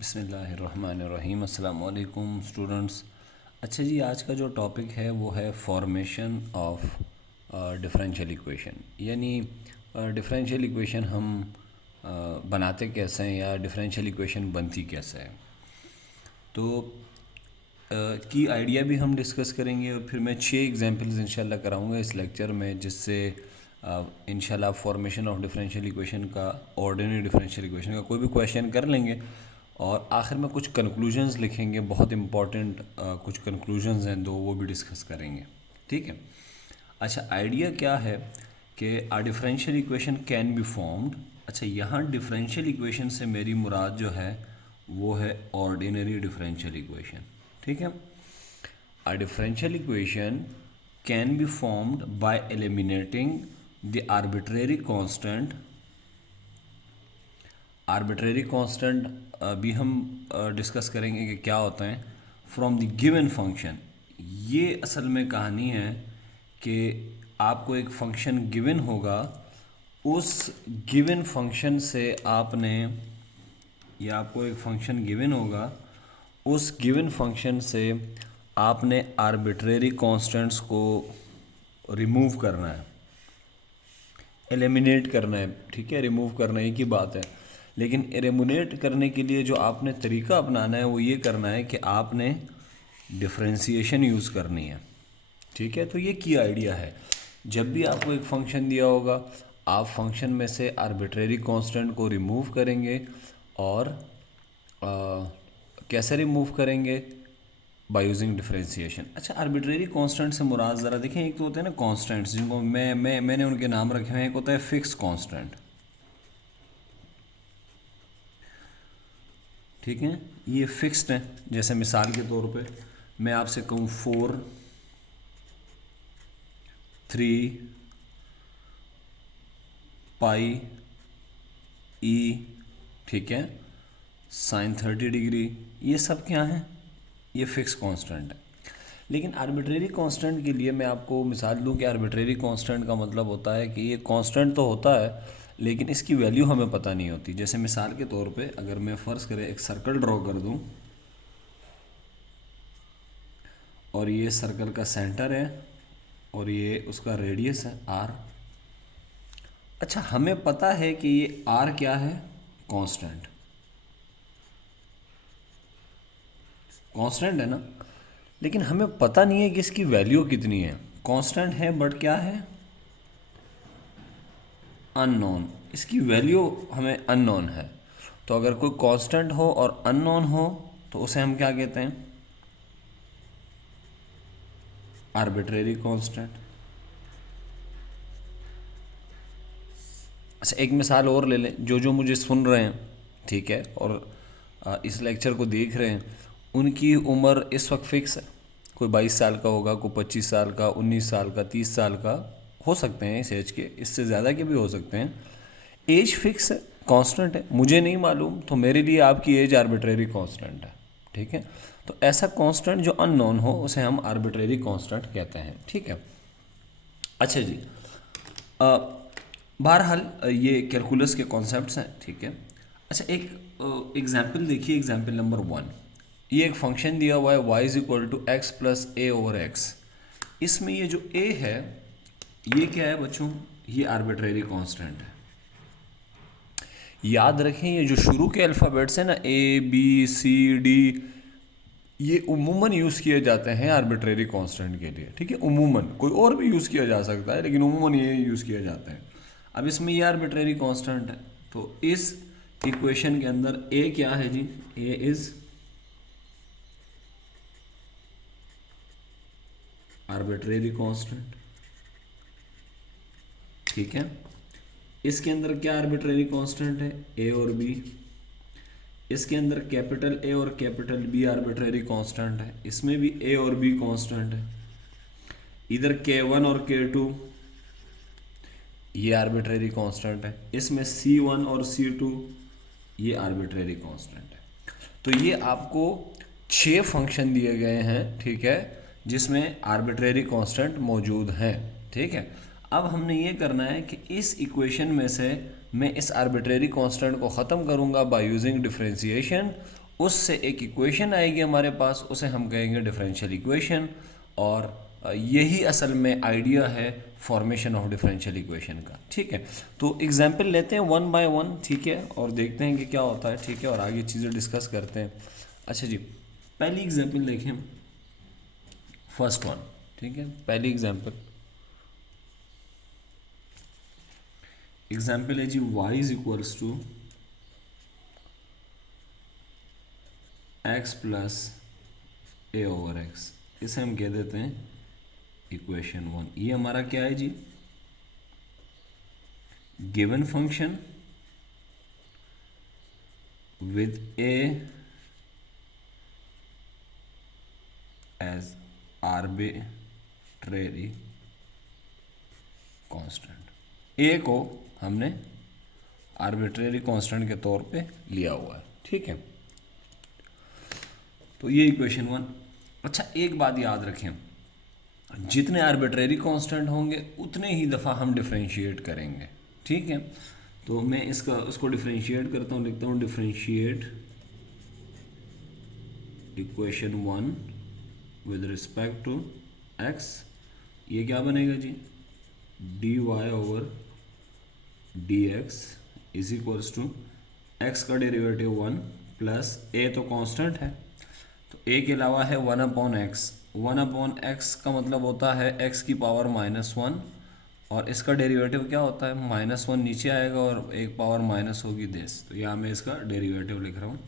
बिस्मिल्लाहिर्रहमानिर्रहीम। अस्सलाम वालेकुम स्टूडेंट्स। अच्छा जी, आज का जो टॉपिक है वो है फॉर्मेशन ऑफ डिफरेंशियल इक्वेशन। यानी डिफरेंशियल इक्वेशन हम बनाते कैसे हैं या डिफरेंशियल इक्वेशन बनती कैसे है। तो की आइडिया भी हम डिस्कस करेंगे और फिर मैं 6 एग्जांपल्स इंशाल्लाह कराऊंगा इस लेक्चर में, जिससे इंशाल्लाह फॉर्मेशन ऑफ डिफरेंशियल इक्वेशन का, ऑर्डिनरी डिफरेंशियल इक्वेशन का कोई भी क्वेश्चन कर लेंगे और आखिर में कुछ कंक्लूजन्स लिखेंगे। बहुत इंपॉर्टेंट कुछ कंक्लूजन्स हैं दो, वो भी डिस्कस करेंगे। ठीक है। अच्छा, आइडिया क्या है कि a differential equation can be formed. अच्छा, यहाँ डिफरेंशियल इक्वेशन से मेरी मुराद जो है वो है ऑर्डिनरी डिफरेंशियल इक्वेशन। ठीक है। A differential equation can be formed by eliminating the arbitrary constant। arbitrary constant भी हम डिस्कस करेंगे कि क्या होता है। फ्रॉम द गिवन फंक्शन, ये असल में कहानी है कि आपको एक फंक्शन गिवन होगा, उस गिवन फंक्शन से आपने, या आपको एक फंक्शन गिवन होगा, उस गिवन फंक्शन से आपने आर्बिट्रेरी कांस्टेंट्स को रिमूव करना है, एलिमिनेट करना है। ठीक है, रिमूव करना ही की बात है, लेकिन एलिमिनेट करने के लिए जो आपने तरीका अपनाना है वो ये करना है कि आपने डिफरेंशिएशन यूज़ करनी है। ठीक है। तो ये की आइडिया है। जब भी आपको एक फंक्शन दिया होगा, आप फंक्शन में से आर्बिट्रेरी कांस्टेंट को रिमूव करेंगे और कैसे रिमूव करेंगे? By using differentiation. अच्छा, आर्बिट्रेरी कांस्टेंट से मुराद ज़रा देखें। एक तो होते हैं ना कांस्टेंट्स, जिनको मैंने उनके नाम रखे हैं। एक होता है फिक्स कांस्टेंट। ठीक है, ये फिक्स्ड है। जैसे मिसाल के तौर पे मैं आपसे कहूँ 4, 3 पाई ई, ठीक है, साइन 30 डिग्री, ये सब क्या हैं? ये फिक्स कांस्टेंट है। लेकिन आर्बिट्रेरी कांस्टेंट के लिए मैं आपको मिसाल दूं कि आर्बिट्रेरी कांस्टेंट का मतलब होता है कि ये कांस्टेंट तो होता है लेकिन इसकी वैल्यू हमें पता नहीं होती। जैसे मिसाल के तौर पे अगर मैं फ़र्ज़ करें एक सर्कल ड्रॉ कर दूं और ये सर्कल का सेंटर है और ये उसका रेडियस है आर। अच्छा, हमें पता है कि ये आर क्या है? कांस्टेंट। कांस्टेंट है ना, लेकिन हमें पता नहीं है कि इसकी वैल्यू कितनी है। कांस्टेंट है बट क्या है? अननोन। इसकी वैल्यू हमें अननोन है। तो अगर कोई कांस्टेंट हो और अननोन हो तो उसे हम क्या कहते हैं? Arbitrary constant. अच्छा, एक मिसाल और ले लें। जो मुझे सुन रहे हैं, ठीक है, और इस लेक्चर को देख रहे हैं, उनकी उम्र इस वक्त फिक्स है। कोई 22 साल का होगा, कोई 25 साल का, 19 साल का, 30 साल का हो सकते हैं इस एज के, इससे ज़्यादा के भी हो सकते हैं। एज फिक्स है, कांस्टेंट है। मुझे नहीं मालूम तो मेरे लिए आपकी एज आर्बिट्रेरी कांस्टेंट है। ठीक है। तो ऐसा कांस्टेंट जो अननोन हो उसे हम आर्बिट्रेरी कांस्टेंट कहते हैं। ठीक है। अच्छा जी, बहरहाल ये कैलकुलस के कॉन्सेप्ट्स हैं। ठीक है। अच्छा, एक एग्जांपल देखिए, एग्जांपल नंबर 1। ये एक फंक्शन दिया हुआ है y is equal to X plus A over X. इसमें ये जो a है ये क्या है बच्चों? ये आर्बिट्रेरी कांस्टेंट है। याद रखें, ये जो शुरू के अल्फ़ाबेट्स हैं ना, ए बी सी डी, ये उमूमन यूज़ किए जाते हैं आर्बिट्रेरी कांस्टेंट के लिए। ठीक है, उमूमन। कोई और भी यूज़ किया जा सकता है लेकिन उमूमन ये यूज़ किए जाते हैं। अब इसमें ये आर्बिट्रेरी कांस्टेंट है, तो इस इक्वेशन के अंदर ए क्या है जी? A is arbitrary constant. ठीक है। इसके अंदर क्या आर्बिट्रेरी कांस्टेंट है? ए और बी। इसके अंदर कैपिटल ए और कैपिटल बी आर्बिट्रेरी कांस्टेंट है। इसमें भी ए और बी कांस्टेंट है। इधर K1 और K2 ये आर्बिट्रेरी कांस्टेंट है। इसमें C1 और C2 ये आर्बिट्रेरी कांस्टेंट है। तो ये आपको 6 फंक्शन दिए गए हैं, ठीक है, जिसमें आर्बिट्रेरी कांस्टेंट मौजूद हैं। ठीक है। अब हमने ये करना है कि इस इक्वेशन में से मैं इस आर्बिट्रेरी कांस्टेंट को ख़त्म करूंगा बाय यूजिंग डिफरेंशिएशन उससे एक इक्वेशन आएगी हमारे पास, उसे हम कहेंगे डिफरेंशियल इक्वेशन। और यही असल में आइडिया है फॉर्मेशन ऑफ डिफरेंशियल इक्वेशन का। ठीक है, तो एग्जाम्पल लेते हैं वन बाय वन, ठीक है, और देखते हैं कि क्या होता है। ठीक है, और आगे चीज़ें डिस्कस करते हैं। अच्छा जी, पहली एग्जाम्पल देखें, फर्स्ट वन। ठीक है, पहली एग्जाम्पल है जी y is equals to X plus A over X. इसे हम कह देते हैं इक्वेशन वन। ये हमारा क्या है जी, given function with A as arbitrary constant. A को हमने आर्बिट्रेरी कांस्टेंट के तौर पे लिया हुआ है। ठीक है, तो ये इक्वेशन वन। अच्छा, एक बात याद रखें, जितने आर्बिट्रेरी कांस्टेंट होंगे उतने ही दफ़ा हम डिफरेंशिएट करेंगे। ठीक है, तो मैं उसको डिफरेंशिएट करता हूँ, लिखता हूँ differentiate equation one with respect to x. ये क्या बनेगा जी, d Y over D x is equals to x का डेरिवेटिव वन प्लस ए तो कांस्टेंट है, तो ए के अलावा है one upon x. One upon x का मतलब होता है एक्स की पावर माइनस वन, और इसका डेरिवेटिव क्या होता है, माइनस वन नीचे आएगा और एक पावर माइनस होगी दिस। तो यहाँ मैं इसका डेरिवेटिव लिख रहा हूँ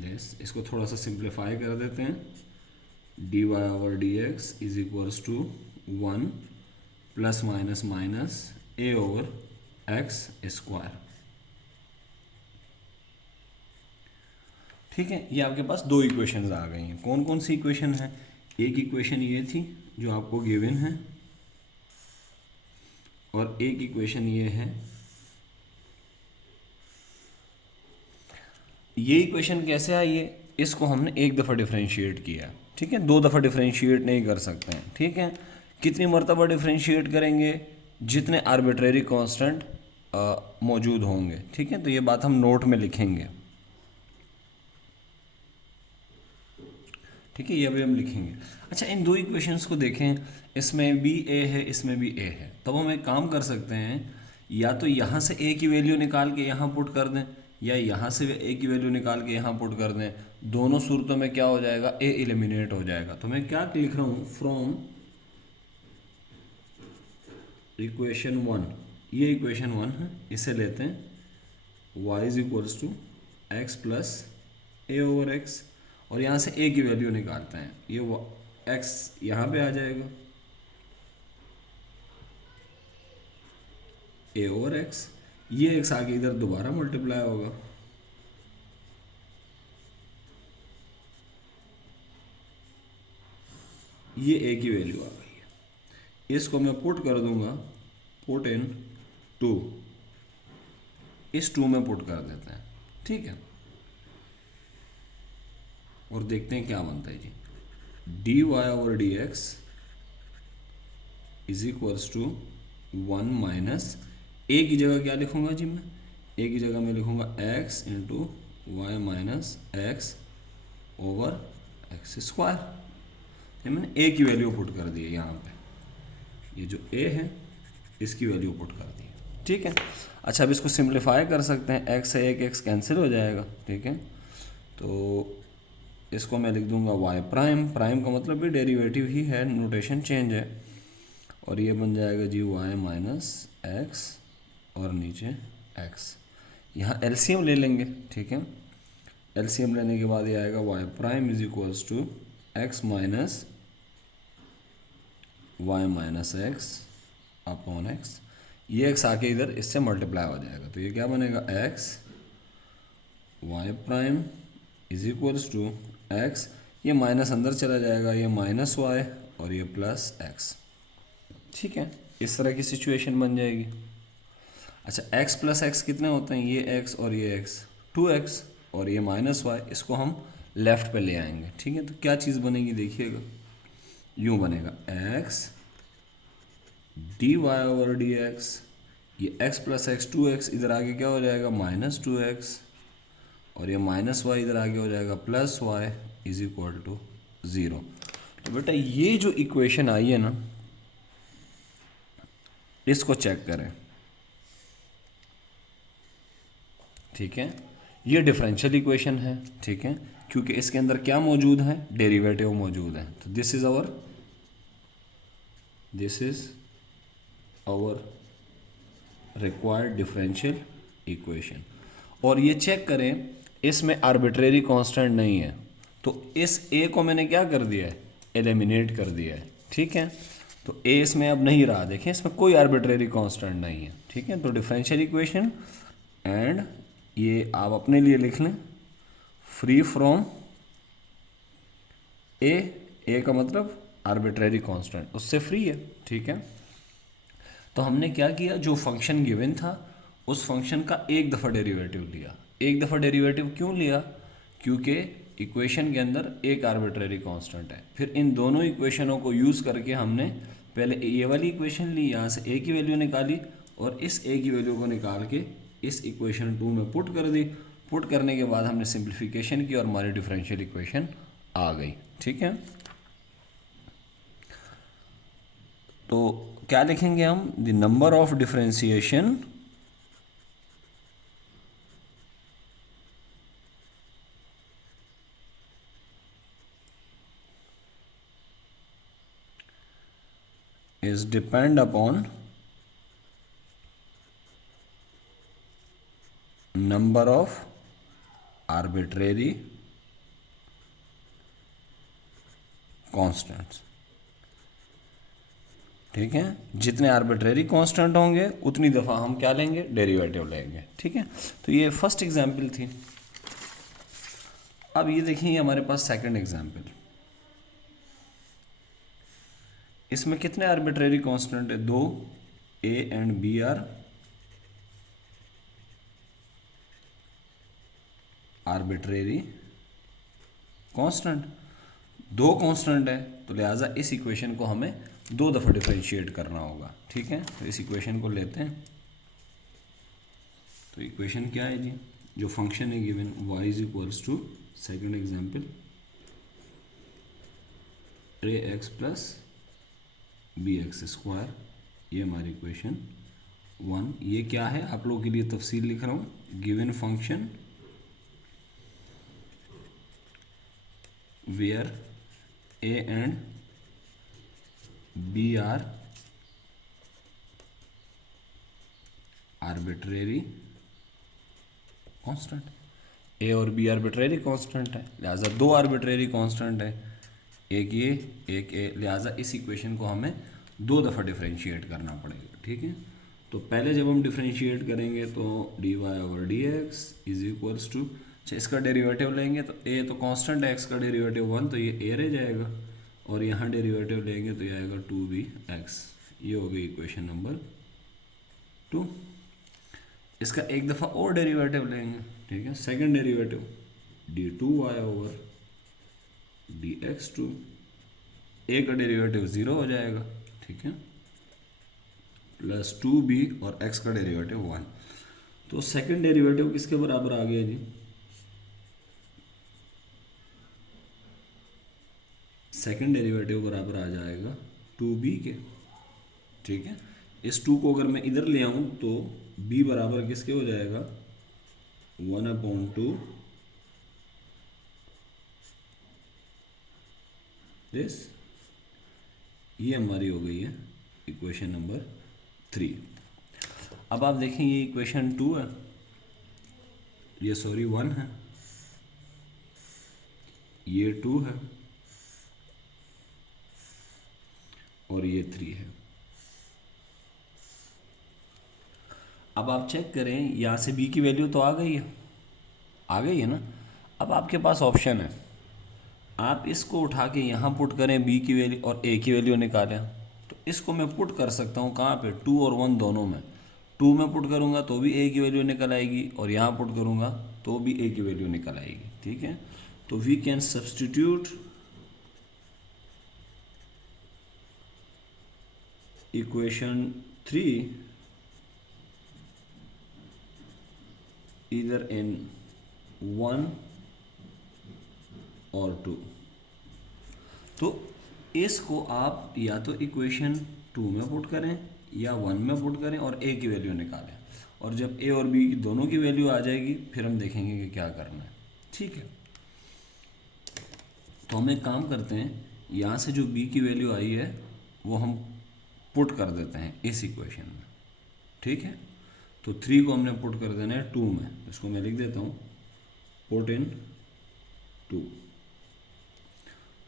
दिस। इसको थोड़ा सा सिंप्लीफाई कर देते हैं, D Y over D x is equals to one plus minus minus A over X square. ठीक है, ये आपके पास दो इक्वेशंस आ गई हैं। कौन कौन सी इक्वेशन है, एक इक्वेशन ये थी जो आपको गिवन है, और एक इक्वेशन ये है। ये इक्वेशन कैसे आई है, इसको हमने एक दफ़ा डिफरेंशिएट किया। ठीक है, दो दफ़ा डिफरेंशिएट नहीं कर सकते हैं। ठीक है, कितनी मरतबा डिफरेंशिएट करेंगे, जितने आर्बिट्रेरी कांस्टेंट मौजूद होंगे। ठीक है, तो ये बात हम नोट में लिखेंगे। ठीक है, ये अभी हम लिखेंगे। अच्छा, इन दो इक्वेशंस को देखें, इसमें भी ए है, इसमें भी ए है। तब हम एक काम कर सकते हैं, या तो यहाँ से ए की वैल्यू निकाल के यहाँ पुट कर दें, या यहाँ से ए की वैल्यू निकाल के यहाँ पुट कर दें। दोनों सूरतों में क्या हो जाएगा, ए एलिमिनेट हो जाएगा। तो मैं क्या लिख रहा हूँ, फ्रॉम इक्वेशन वन, ये इक्वेशन वन है, इसे लेते हैं y is equals to X plus A over X, और यहाँ से a की वैल्यू निकालते हैं। ये x यहाँ पे आ जाएगा, a ओवर x, ये x आगे इधर दोबारा मल्टीप्लाई होगा, ये a की वैल्यू आ गई है। इसको मैं पुट कर दूंगा, पुट इन टू, इस टू में पुट कर देते हैं। ठीक है, और देखते हैं क्या बनता है जी, d Y over D x is equals to one minus, A की जगह क्या लिखूंगा जी मैं, ए की जगह मैं लिखूंगा X into Y minus X over X square. मैंने ए की वैल्यू पुट कर दी है यहाँ पे, ये जो ए है इसकी वैल्यू पुट कर दी है। ठीक है, अच्छा अब इसको सिंप्लीफाई कर सकते हैं, एक्स से एक एक्स कैंसिल हो जाएगा। ठीक है, तो इसको मैं लिख दूंगा y प्राइम, प्राइम का मतलब भी डेरिवेटिव ही है, नोटेशन चेंज है, और ये बन जाएगा जी y माइनस एक्स और नीचे x। यहाँ एलसीएम ले लेंगे। ठीक है, एलसीएम लेने के बाद ये आएगा y prime is equals to x minus Y minus X upon X. ये x आके इधर इससे मल्टीप्लाई हो जाएगा, तो ये क्या बनेगा, x y prime is equals to x, ये माइनस अंदर चला जाएगा, ये माइनस वाई और ये प्लस एक्स। ठीक है, इस तरह की सिचुएशन बन जाएगी। अच्छा, x प्लस एक्स कितने होते हैं, ये x और ये x 2x, और ये माइनस वाई, इसको हम लेफ़्ट पे ले आएंगे। ठीक है, तो क्या चीज़ बनेगी देखिएगा, यूँ बनेगा x D Y over D X, ये x प्लस एक्स 2x, इधर आगे क्या हो जाएगा माइनस 2x और ये -y इधर आगे हो जाएगा +y इज इक्वल टू 0। तो बेटा ये जो इक्वेशन आई है ना, इसको चेक करें, ठीक है। ये डिफरेंशियल इक्वेशन है, ठीक है, क्योंकि इसके अंदर क्या मौजूद है, डेरिवेटिव मौजूद है। तो this is our required differential equation. और ये चेक करें, इसमें आर्बिट्रेरी कांस्टेंट नहीं है, तो इस ए को मैंने क्या कर दिया है, एलिमिनेट कर दिया है, ठीक है। तो ए इसमें अब नहीं रहा, देखें इसमें कोई आर्बिट्रेरी कांस्टेंट नहीं है, ठीक है। तो डिफरेंशियल इक्वेशन, एंड ये आप अपने लिए लिख लें, फ्री फ्रॉम ए का मतलब आर्बिट्रेरी कांस्टेंट, उससे फ्री है, ठीक है। तो हमने क्या किया, जो फंक्शन गिवन था उस फंक्शन का एक दफ़ा डेरिवेटिव लिया। एक दफ़ा डेरिवेटिव क्यों लिया, क्योंकि इक्वेशन के अंदर एक आर्बिट्रेरी कांस्टेंट है। फिर इन दोनों इक्वेशनों को यूज़ करके हमने पहले ये वाली इक्वेशन ली, यहाँ से ए की वैल्यू निकाली, और इस ए की वैल्यू को निकाल के इस इक्वेशन 2 में पुट कर दी। पुट करने के बाद हमने सिंप्लीफिकेशन की और हमारी डिफरेंशियल इक्वेशन आ गई, ठीक है। तो क्या लिखेंगे हम, the number of differentiation is depend upon number of arbitrary constants, ठीक है। जितने आर्बिट्रेरी कांस्टेंट होंगे उतनी दफ़ा हम क्या लेंगे, डेरिवेटिव लेंगे, ठीक है। तो ये फर्स्ट एग्जाम्पल थी। अब ये देखिए हमारे पास सेकंड एग्जाम्पल, इसमें कितने आर्बिट्रेरी कांस्टेंट है, 2, A and B are arbitrary constant. 2 constant है, तो लिहाजा इस इक्वेशन को हमें 2 दफ़ा डिफरेंशिएट करना होगा, ठीक है। तो इस इक्वेशन को लेते हैं। तो इक्वेशन क्या है जी, जो फंक्शन है given y is equals to, second example, ax plus bx², ये हमारी इक्वेशन 1। ये क्या है, आप लोगों के लिए तफसील लिख रहा हूँ, given function where a and b are arbitrary constant. A और बी आर्बिट्रेरी कांस्टेंट है, लिहाजा 2 आर्बिट्रेरी कांस्टेंट है, एक ये एक ए, लिहाजा इस इक्वेशन को हमें 2 दफ़ा डिफरेंशिएट करना पड़ेगा, ठीक है। तो पहले जब हम डिफरेंशिएट करेंगे तो dy/dx इज इक्वल्स टू, अच्छा इसका डेरिवेटिव लेंगे तो ए तो कांस्टेंट है, एक्स का डेरिवेटिव 1, तो ये ए रह जाएगा, और यहाँ डेरिवेटिव लेंगे तो ये आएगा 2bx। ये हो गई इक्वेशन नंबर 2। इसका एक दफ़ा और डेरिवेटिव लेंगे, ठीक है, सेकंड डेरिवेटिव d2y/dx2, ए का डेरिवेटिव 0 हो जाएगा, ठीक है, प्लस 2b और x का डेरिवेटिव 1। तो सेकंड डेरिवेटिव किसके बराबर आ गया जी, सेकंड डेरिवेटिव बराबर आ जाएगा 2b के, ठीक है। इस 2 को अगर मैं इधर ले आऊँ तो b बराबर किसके हो जाएगा, 1/2 दिस। ये हमारी हो गई है इक्वेशन नंबर 3। अब आप देखें ये इक्वेशन 2 है, ये सॉरी 1 है, ये 2 है, और ये 3 है। अब आप चेक करें, यहाँ से b की वैल्यू तो आ गई है ना। अब आपके पास ऑप्शन है, आप इसको उठा के यहाँ पुट करें b की वैल्यू और a की वैल्यू निकालें। तो इसको मैं पुट कर सकता हूँ कहाँ पे, 2 और 1 दोनों में। 2 में पुट करूँगा तो भी a की वैल्यू निकल आएगी, और यहाँ पुट करूँगा तो भी a की वैल्यू निकल आएगी, ठीक है। तो we can substitute equation 3 either in 1 और 2। तो इसको आप या तो इक्वेशन 2 में पुट करें या 1 में पुट करें और ए की वैल्यू निकालें, और जब ए और बी दोनों की वैल्यू आ जाएगी फिर हम देखेंगे कि क्या करना है। ठीक है, तो हम एक काम करते हैं, यहाँ से जो बी की वैल्यू आई है वो हम पुट कर देते हैं इस इक्वेशन में। ठीक है, तो 3 को हमने पुट कर देना है 2 में, इसको मैं लिख देता हूँ पुट इन 2।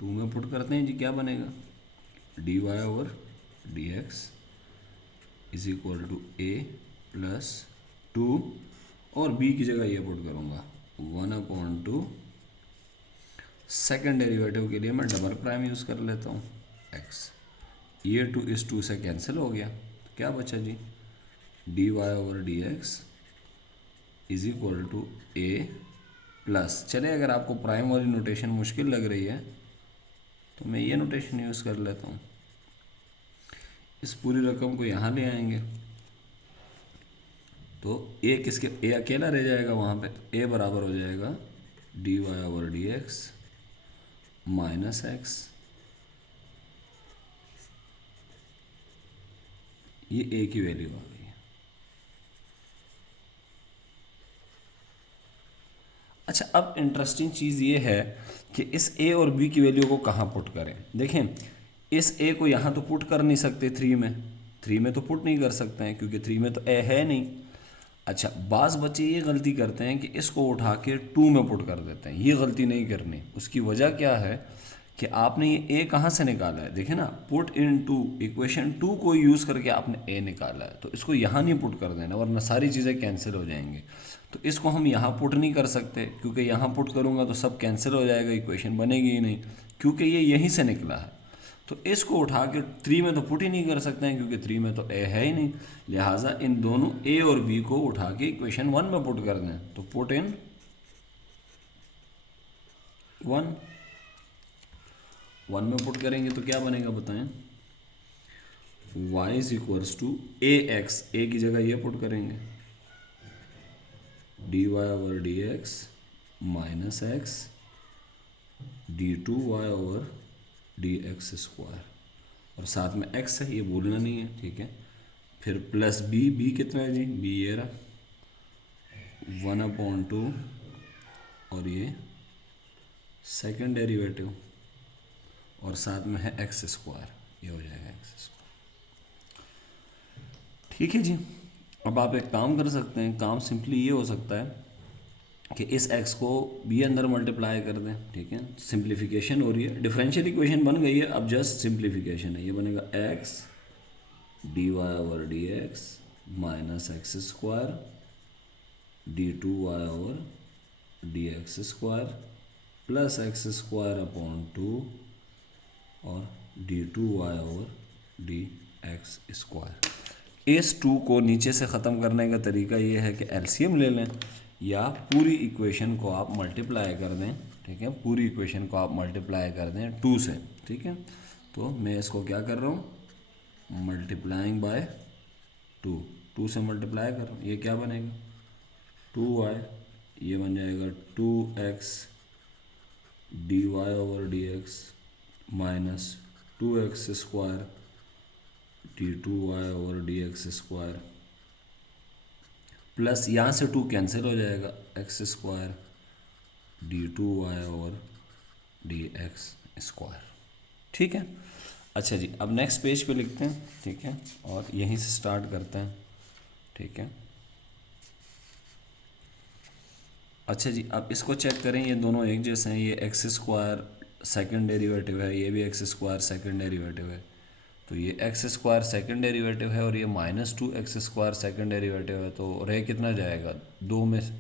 2 में पुट करते हैं जी, क्या बनेगा, d Y over D x is equal to A plus 2, और बी की जगह ये पुट करूँगा 1/2। सेकेंड डेरिवेटिव के लिए मैं डबल प्राइम यूज़ कर लेता हूँ एक्स, ये 2 इस 2 से कैंसिल हो गया, तो क्या बचा जी, d Y over D x is equal to A plus, चले अगर आपको प्राइम वाली नोटेशन मुश्किल लग रही है तो मैं ये नोटेशन यूज़ कर लेता हूँ। इस पूरी रकम को यहाँ ले आएंगे तो ए किसके, ए अकेला रह जाएगा वहाँ पे, ए बराबर हो जाएगा d Y over D x minus x, ये ए की वैल्यू आ गई है। अच्छा, अब इंटरेस्टिंग चीज़ ये है कि इस ए और बी की वैल्यू को कहाँ पुट करें। देखें, इस ए को यहाँ तो पुट कर नहीं सकते 3 में तो पुट नहीं कर सकते हैं क्योंकि 3 में तो ए है नहीं। अच्छा, बाज़ बच्चे ये गलती करते हैं कि इसको उठा के 2 में पुट कर देते हैं, ये गलती नहीं करनी। उसकी वजह क्या है कि आपने ये ए कहाँ से निकाला है, देखें ना, पुट इन 2, इक्वेशन 2 को यूज़ करके आपने ए निकाला है, तो इसको यहाँ नहीं पुट कर देना वरना सारी चीज़ें कैंसिल हो जाएंगी। तो इसको हम यहाँ पुट नहीं कर सकते क्योंकि यहाँ पुट करूँगा तो सब कैंसिल हो जाएगा, इक्वेशन बनेगी ही नहीं क्योंकि ये यहीं से निकला है। तो इसको उठा के 3 में तो पुट ही नहीं कर सकते हैं क्योंकि 3 में तो ए है ही नहीं, लिहाजा इन दोनों ए और बी को उठा के इक्वेशन 1 में पुट कर दें। तो पुट इन 1 में पुट करेंगे तो क्या बनेगा बताएं, y is equals to A x, A की जगह ये पुट करेंगे d Y over D x minus x d 2 y over D x square, और साथ में x है, ये भूलना नहीं है। ठीक है, फिर प्लस बी कितना है जी, बी ये रहा 1/2, और ये सेकेंड डेरिवेटिव, और साथ में है एक्स स्क्वायर, ये हो जाएगा एक्स स्क्वायर। ठीक है जी, अब आप एक काम कर सकते हैं, काम सिंपली ये हो सकता है कि इस x को b अंदर मल्टीप्लाई कर दें। ठीक है, सिंप्लीफिकेशन हो रही है, डिफरेंशियल इक्वेशन बन गई है, अब जस्ट सिंप्लीफिकेशन है। ये बनेगा x D Y over D x minus x square d 2 y over D x square plus x square upon 2 और d 2 y over D x square. इस 2 को नीचे से ख़त्म करने का तरीका ये है कि एलसीएम ले लें या पूरी इक्वेशन को आप मल्टीप्लाई कर दें। ठीक है, पूरी इक्वेशन को आप मल्टीप्लाई कर दें 2 से। ठीक है, तो मैं इसको क्या कर रहा हूँ, मल्टीप्लाइंग बाय 2 से मल्टीप्लाई कर रहा हूँ, ये क्या बनेगा 2y, ये बन जाएगा 2x d Y over D x minus 2x square d 2 y over D x square plus यहाँ से 2 कैंसिल हो जाएगा x square d 2 y over D x square. ठीक है, अच्छा जी, अब नेक्स्ट पेज पे लिखते हैं। ठीक है, और यहीं से स्टार्ट करते हैं। ठीक है, अच्छा जी, अब इसको चेक करें, ये दोनों एक जैसे हैं, ये एक्स स्क्वायर सेकेंड डेरिवेटिव है, ये भी एक्स स्क्वायर सेकेंड डेरिवेटिव है, तो ये एक्स स्क्वायर सेकेंड डेरिवेटिव है और ये -2 एक्स स्क्वायर सेकेंड डेरिवेटिव है, तो रह कितना जाएगा,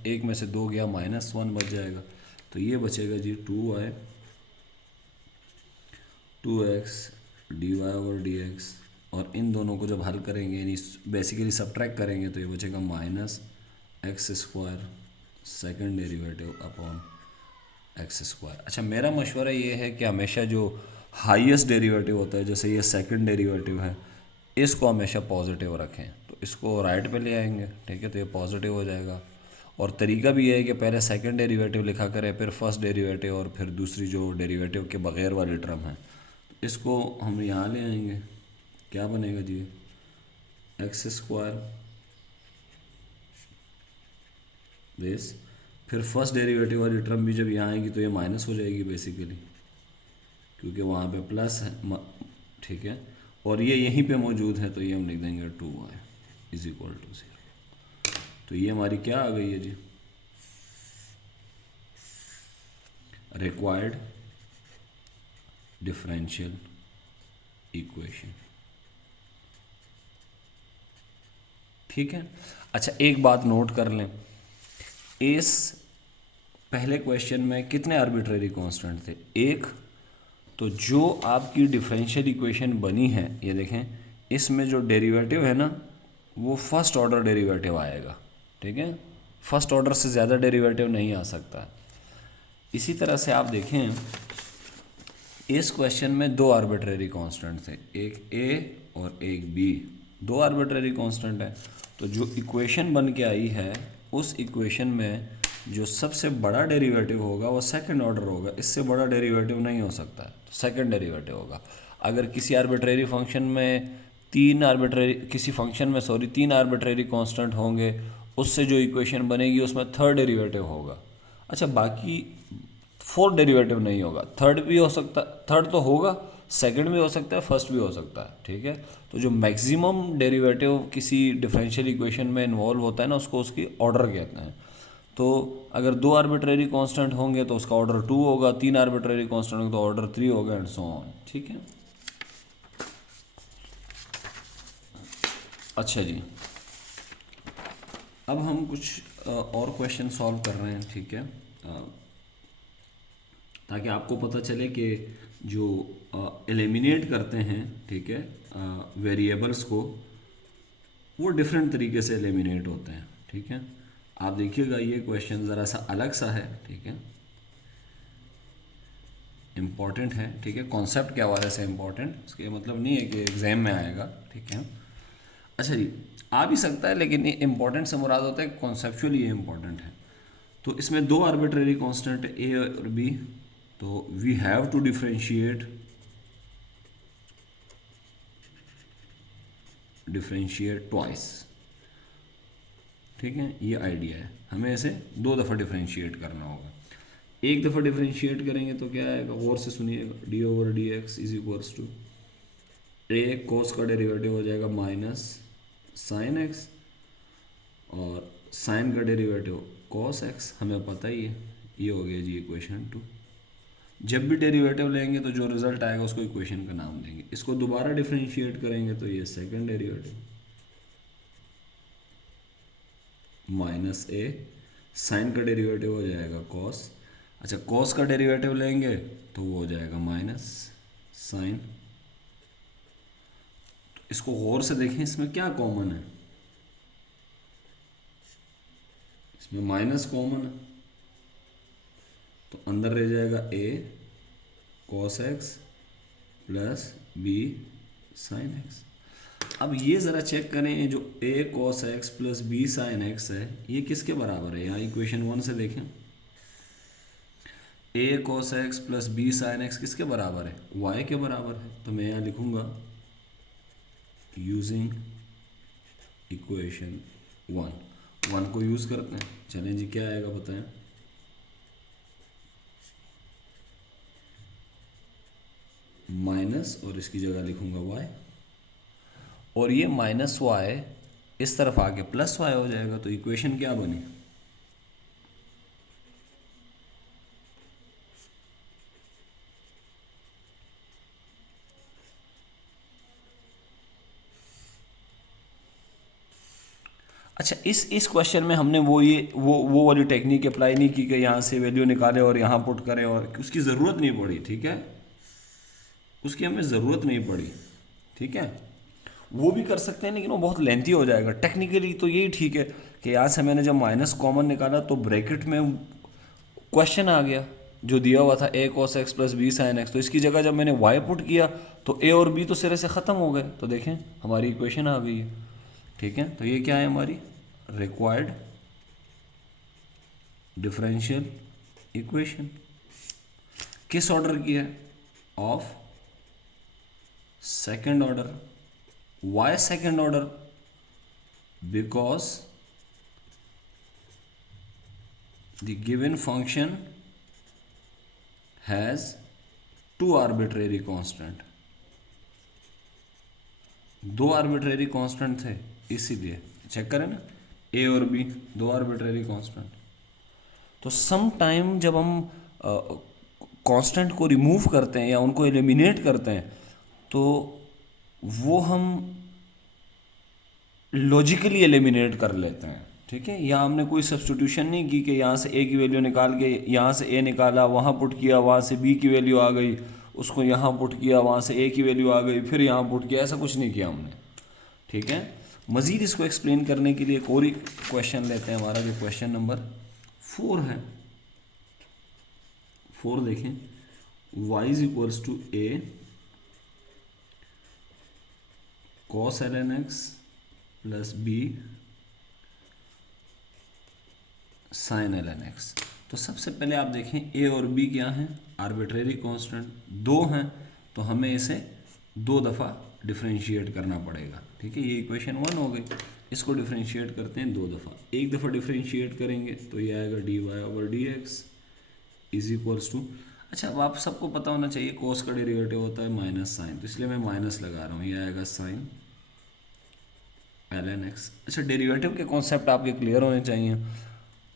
एक में से 2 गया, -1 बच जाएगा, तो ये बचेगा जी 2y 2x d Y over D x, और इन दोनों को जब हल करेंगे यानी बेसिकली सब्ट्रैक्ट करेंगे तो ये बचेगा -x square second derivative upon x square. अच्छा, मेरा मशवरा ये है कि हमेशा जो हाईएस्ट डेरिवेटिव होता है, जैसे ये सेकंड डेरिवेटिव है, इसको हमेशा पॉजिटिव रखें, तो इसको राइट पे ले आएंगे। ठीक है, तो ये पॉजिटिव हो जाएगा, और तरीका भी है कि पहले सेकंड डेरिवेटिव लिखा करें, फिर फर्स्ट डेरिवेटिव, और फिर दूसरी जो डेरिवेटिव के बगैर वाली टर्म है इसको हम यहाँ ले आएंगे। क्या बनेगा जी, एक्स स्क्वायर बेस, फिर फर्स्ट डेरिवेटिव वाली टर्म भी जब यहाँ आएगी तो ये माइनस हो जाएगी बेसिकली, क्योंकि वहाँ पे प्लस है, ठीक है। और ये यहीं पे मौजूद है तो ये हम लिख देंगे 2y इज इक्वल टू 0। तो ये हमारी क्या आ गई है जी, रिक्वायर्ड डिफरेंशियल इक्वेशन। ठीक है। अच्छा, एक बात नोट कर लें, इस पहले क्वेश्चन में कितने आर्बिट्रेरी कांस्टेंट थे, एक। तो जो आपकी डिफरेंशियल इक्वेशन बनी है, ये देखें, इसमें जो डेरिवेटिव है ना वो फर्स्ट ऑर्डर डेरिवेटिव आएगा, ठीक है। फर्स्ट ऑर्डर से ज़्यादा डेरिवेटिव नहीं आ सकता। इसी तरह से आप देखें, इस क्वेश्चन में दो आर्बिट्रेरी कांस्टेंट थे, एक a और एक b, दो आर्बिट्रेरी कांस्टेंट है। तो जो इक्वेशन बन के आई है, उस इक्वेशन में जो सबसे बड़ा डेरिवेटिव होगा वो सेकंड ऑर्डर होगा, इससे बड़ा डेरिवेटिव नहीं हो सकता है, तो सेकंड डेरिवेटिव होगा। अगर किसी आर्बिट्रेरी फंक्शन में तीन आर्बिट्रेरी कांस्टेंट होंगे, उससे जो इक्वेशन बनेगी उसमें थर्ड डेरिवेटिव होगा। अच्छा, बाकी फोर्थ डेरिवेटिव नहीं होगा, थर्ड भी हो सकता, थर्ड तो होगा, सेकंड भी हो सकता है, फर्स्ट भी हो सकता है, ठीक है। तो जो मैक्सिमम डेरिवेटिव किसी डिफरेंशियल इक्वेशन में इन्वॉल्व होता है ना, उसको उसकी ऑर्डर कहते हैं। तो अगर दो आर्बिट्रेरी कांस्टेंट होंगे तो उसका ऑर्डर 2 होगा, तीन आर्बिट्रेरी कांस्टेंट होंगे तो ऑर्डर 3 होगा, एंड सो ऑन, ठीक है। अच्छा जी, अब हम कुछ और क्वेश्चन सॉल्व कर रहे हैं, ठीक है, ताकि आपको पता चले कि जो एलिमिनेट करते हैं, ठीक है, वेरिएबल्स को, वो डिफरेंट तरीके से एलिमिनेट होते हैं, ठीक है। आप देखिएगा ये क्वेश्चन ज़रा सा अलग सा है, ठीक है, इम्पॉर्टेंट है, ठीक है। कॉन्सेप्ट के हवाले से इम्पॉर्टेंट, इसका मतलब नहीं है कि एग्ज़ाम में आएगा, ठीक है। अच्छा जी, आ भी सकता है, लेकिन ये इम्पॉर्टेंट से मुराद होता है कॉन्सेप्चुअली ये इम्पॉर्टेंट है। तो इसमें दो आर्बिट्रेरी कांस्टेंट है, ए और बी, तो we have to differentiate twice, ठीक है। ये आइडिया है, हमें इसे दो दफ़ा डिफरेंशिएट करना होगा। एक दफ़ा डिफरेंशिएट करेंगे तो क्या आएगा, गौर से सुनिएगा, d over D x is equals to A cos का डेरिवेटिव हो जाएगा माइनस साइन एक्स, और साइन का डेरिवेटिव कॉस एक्स, हमें पता ही है। ये हो गया जी इक्वेशन 2। जब भी डेरिवेटिव लेंगे तो जो रिजल्ट आएगा उसको इक्वेशन का नाम देंगे। इसको दोबारा डिफरेंशिएट करेंगे तो ये second derivative minus a, sign का डेरिवेटिव हो जाएगा कॉस। अच्छा, कॉस का डेरिवेटिव लेंगे तो वो हो जाएगा माइनस साइन। तो इसको गौर से देखें, इसमें क्या कॉमन है, इसमें माइनस कॉमन है, तो अंदर रह जाएगा A cos x plus B sine x. अब ये ज़रा चेक करें, जो A cos x plus B sine x है, ये किसके बराबर है, यहाँ इक्वेशन 1 से देखें, A cos x plus B sine x किसके बराबर है, वाई के बराबर है। तो मैं यहाँ लिखूँगा यूजिंग इक्वेशन 1 को यूज़ करते हैं। चलें जी, क्या आएगा बताएं, माइनस, और इसकी जगह लिखूँगा वाई, और ये माइनस वाई इस तरफ आके प्लस वाई हो जाएगा। तो इक्वेशन क्या बनी, अच्छा, इस क्वेश्चन में हमने वो वाली टेक्निक अप्लाई नहीं की कि यहाँ से वैल्यू निकाले और यहाँ पुट करें, और उसकी ज़रूरत नहीं पड़ी, ठीक है, उसकी हमें ज़रूरत नहीं पड़ी, ठीक है। वो भी कर सकते हैं, लेकिन वो बहुत लेंथी हो जाएगा टेक्निकली। तो यही ठीक है कि यहाँ से मैंने जब माइनस कॉमन निकाला तो ब्रैकेट में क्वेश्चन आ गया जो दिया हुआ था A cos x plus B sine x, तो इसकी जगह जब मैंने वाई पुट किया तो ए और बी तो सिरे से ख़त्म हो गए। तो देखें हमारी इक्वेशन आ गई है, ठीक है। तो ये क्या है, हमारी रिक्वायर्ड डिफरेंशियल इक्वेशन। किस ऑर्डर की है? Of second order. Why second order? Because the given function has two arbitrary constant. दो आर्बिट्रेरी कांस्टेंट थे, इसीलिए चेक करें ना, ए और बी दो आर्बिट्रेरी कांस्टेंट। तो सम टाइम जब हम कांस्टेंट को रिमूव करते हैं या उनको एलिमिनेट करते हैं तो वो हम लॉजिकली एलिमिनेट कर लेते हैं। ठीक है, यहाँ हमने कोई सब्स्टिट्यूशन नहीं की कि यहाँ से ए की वैल्यू निकाल के यहाँ से ए निकाला, वहाँ पुट किया, वहाँ से बी की वैल्यू आ गई, उसको यहाँ पुट किया, वहाँ से ए की वैल्यू आ गई, फिर यहाँ पुट किया, ऐसा कुछ नहीं किया हमने। ठीक है, मज़ीद इसको एक्सप्लेन करने के लिए एक और ही क्वेश्चन लेते हैं, हमारा जो क्वेश्चन नंबर 4 है। 4 देखें, y is equals to a cos ln x plus B sine ln x। तो सबसे पहले आप देखें a और b क्या हैं? आर्बिट्रेरी कांस्टेंट दो हैं, तो हमें इसे दो दफ़ा डिफरेंशिएट करना पड़ेगा। ठीक है, ये इक्वेशन 1 हो गई। इसको डिफरेंशिएट करते हैं दो दफ़ा। एक दफ़ा डिफरेंशिएट करेंगे तो ये आएगा dy over D x is equals to, अच्छा अब आप सबको पता होना चाहिए कोस का डेरिवेटिव होता है माइनस साइन, तो इसलिए मैं माइनस लगा रहा हूँ, ये आएगा साइन ln x। अच्छा, डेरिवेटिव के कॉन्सेप्ट आपके क्लियर होने चाहिए।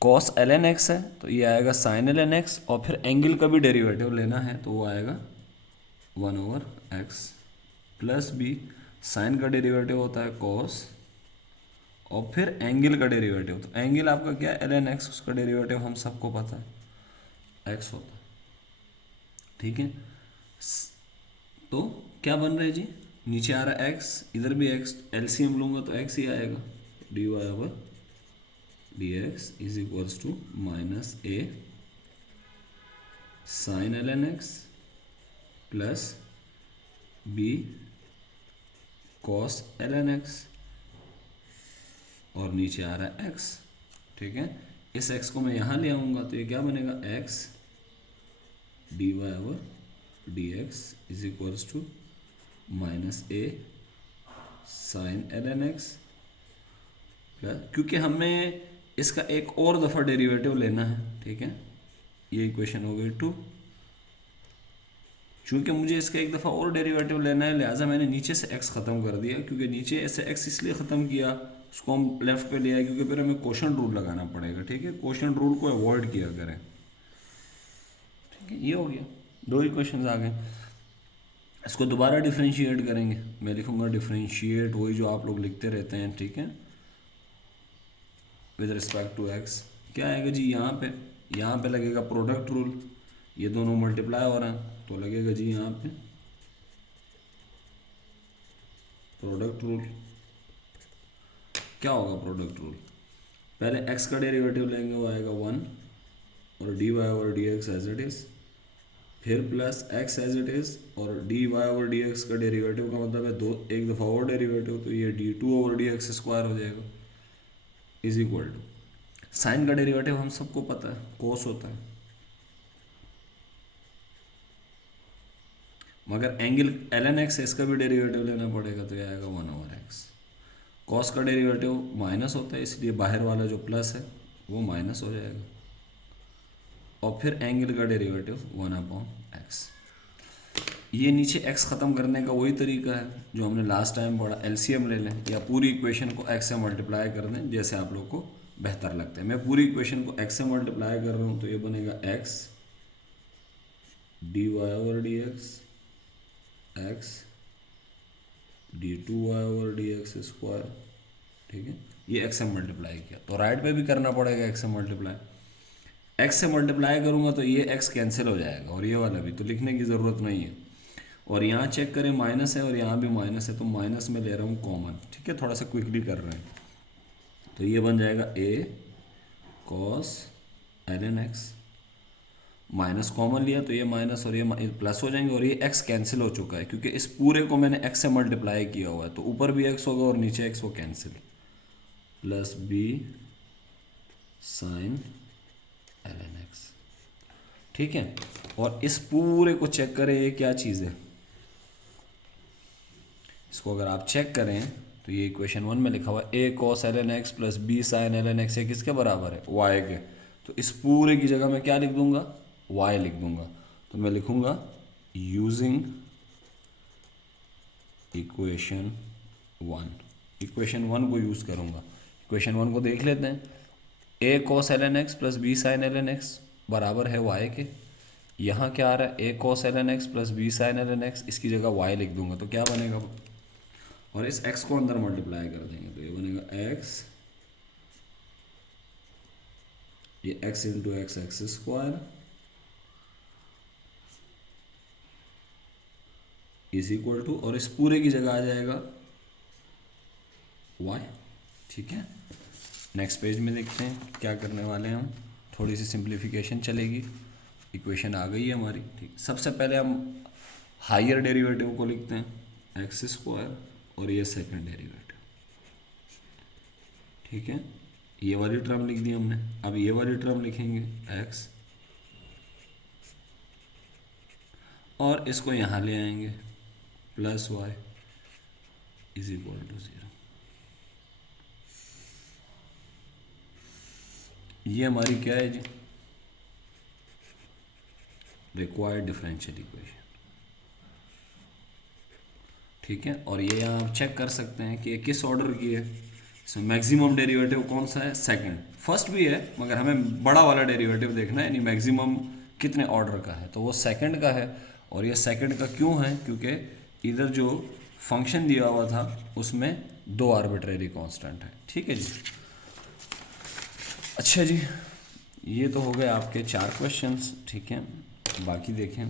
cos ln x है तो ये आएगा sin ln x, और फिर एंगल का भी डेरिवेटिव लेना है तो वो आएगा 1 over x plus B, sine का डेरिवेटिव होता है cos, और फिर एंगल का डेरिवेटिव, तो एंगल आपका क्या है? ln x, उसका डेरिवेटिव हम सबको पता है x होता है। ठीक है, तो क्या बन रहा है जी? नीचे आ रहा है x, इधर भी x, एलसीएम लूंगा तो x ही आएगा, dy over D x is equals to minus a sine ln x plus b cos ln x, और नीचे आ रहा है x। ठीक है, इस x को मैं यहाँ ले आऊँगा तो ये क्या बनेगा? x dy over D x is equals to minus a sine ln x plus, क्योंकि हमें इसका एक और दफ़ा डेरिवेटिव लेना है। ठीक है, ये इक्वेशन हो गई 2। चूँकि मुझे इसका एक दफ़ा और डेरिवेटिव लेना है, लिहाजा मैंने नीचे से x ख़त्म कर दिया, क्योंकि नीचे ऐसे x इसलिए ख़त्म किया, उसको हम लेफ़्ट पे ले आए क्योंकि फिर हमें क्वोशंट रूल लगाना पड़ेगा। ठीक है, क्वोशंट रूल को अवॉइड किया करें। ठीक है, ये हो गया, दो इक्वेशंस आ गए। इसको दोबारा डिफरेंशिएट करेंगे, मैं लिखूँगा डिफरेंशिएट, वही जो आप लोग लिखते रहते हैं। ठीक है, विद रिस्पेक्ट टू x क्या आएगा जी? यहाँ पे लगेगा प्रोडक्ट रूल, ये दोनों मल्टीप्लाई हो रहे हैं तो लगेगा जी यहाँ पे प्रोडक्ट रूल। क्या होगा प्रोडक्ट रूल? पहले x का डेरिवेटिव लेंगे, वो आएगा 1 और dy over D X as it is, फिर plus x as it is, और dy ओवर डी एक्स का डेरिवेटिव का मतलब है दो, एक दफ़ा और डेरिवेटिव, तो ये d2 over D x square हो जाएगा इज इक्वल टू, साइन का डेरिवेटिव हम सबको पता है कोस होता है, मगर एंगल ln x है, इसका भी डेरिवेटिव लेना पड़ेगा तो ये आएगा 1 ओवर x। कॉस का डेरिवेटिव माइनस होता है, इसलिए बाहर वाला जो प्लस है वो माइनस हो जाएगा, और फिर एंगल का डेरिवेटिव 1 अपॉन x। ये नीचे x ख़त्म करने का वही तरीका है जो हमने लास्ट टाइम पढ़ा, एलसीएम ले लें या पूरी इक्वेशन को x से मल्टीप्लाई कर दें, जैसे आप लोग को बेहतर लगता है। मैं पूरी इक्वेशन को x से मल्टीप्लाई कर रहा हूँ तो ये बनेगा x dy over D x d2 y over D x square. ठीक है, ये x से मल्टीप्लाई किया, तो राइट पे भी करना पड़ेगा x से मल्टीप्लाई। x से मल्टीप्लाई करूँगा तो ये x कैंसिल हो जाएगा, और ये वाला भी, तो लिखने की ज़रूरत नहीं है। और यहाँ चेक करें माइनस है और यहाँ भी माइनस है, तो माइनस में ले रहा हूँ कॉमन। ठीक है, थोड़ा सा क्विकली कर रहे हैं, तो ये बन जाएगा a cos ln x, minus common लिया तो ये माइनस और ये प्लस हो जाएंगे, और ये x कैंसिल हो चुका है क्योंकि इस पूरे को मैंने x से मल्टीप्लाई किया हुआ है, तो ऊपर भी x होगा और नीचे x को cancel, plus b sine ln x, ठीक है। और इस पूरे को चेक करें, ये क्या चीज़ है, इसको अगर आप चेक करें तो ये इक्वेशन 1 में लिखा हुआ है a cos ln x plus b sin ln x, ये किसके बराबर है, y के। तो इस पूरे की जगह मैं क्या लिख दूंगा, y लिख दूंगा। तो मैं लिखूंगा यूजिंग इक्वेशन 1, इक्वेशन 1 को यूज़ करूंगा। इक्वेशन 1 को देख लेते हैं, a cos ln x plus b sin ln x बराबर है y के। यहाँ क्या आ रहा है, a cos ln x plus b sin ln x, इसकी जगह y लिख दूंगा तो क्या बनेगा, और इस x को अंदर मल्टीप्लाई कर देंगे तो ये बनेगा x, ये x into x x square is equal to, और इस पूरे की जगह आ जाएगा y, ठीक है। नेक्स्ट पेज में देखते हैं क्या करने वाले हैं हम, थोड़ी सी सिंप्लीफिकेशन चलेगी। इक्वेशन आ गई है हमारी, ठीक। सबसे पहले हम हायर डेरिवेटिव को लिखते हैं एक्स स्क्वायर, और ये सेकंड डेरिवेटिव, ठीक है। ये वाली टर्म लिख दी हमने, अब ये वाली टर्म लिखेंगे एक्स, और इसको यहाँ ले आएंगे plus y is equal to 0। ये हमारी क्या है जी, रिक्वायर्ड डिफरेंशियल इक्वेशन, ठीक है। और ये यहाँ आप चेक कर सकते हैं कि ये किस ऑर्डर की है, इसमें मैक्सिमम डेरिवेटिव कौन सा है, सेकंड। फर्स्ट भी है मगर हमें बड़ा वाला डेरिवेटिव देखना है, यानी मैक्सिमम कितने ऑर्डर का है, तो वो सेकंड का है। और ये सेकंड का क्यों है, क्योंकि इधर जो फंक्शन दिया हुआ था उसमें 2 आर्बिट्रेरी कांस्टेंट है, ठीक है जी। अच्छा जी, ये तो हो गए आपके 4 क्वेश्चंस, ठीक है। बाकी देखें,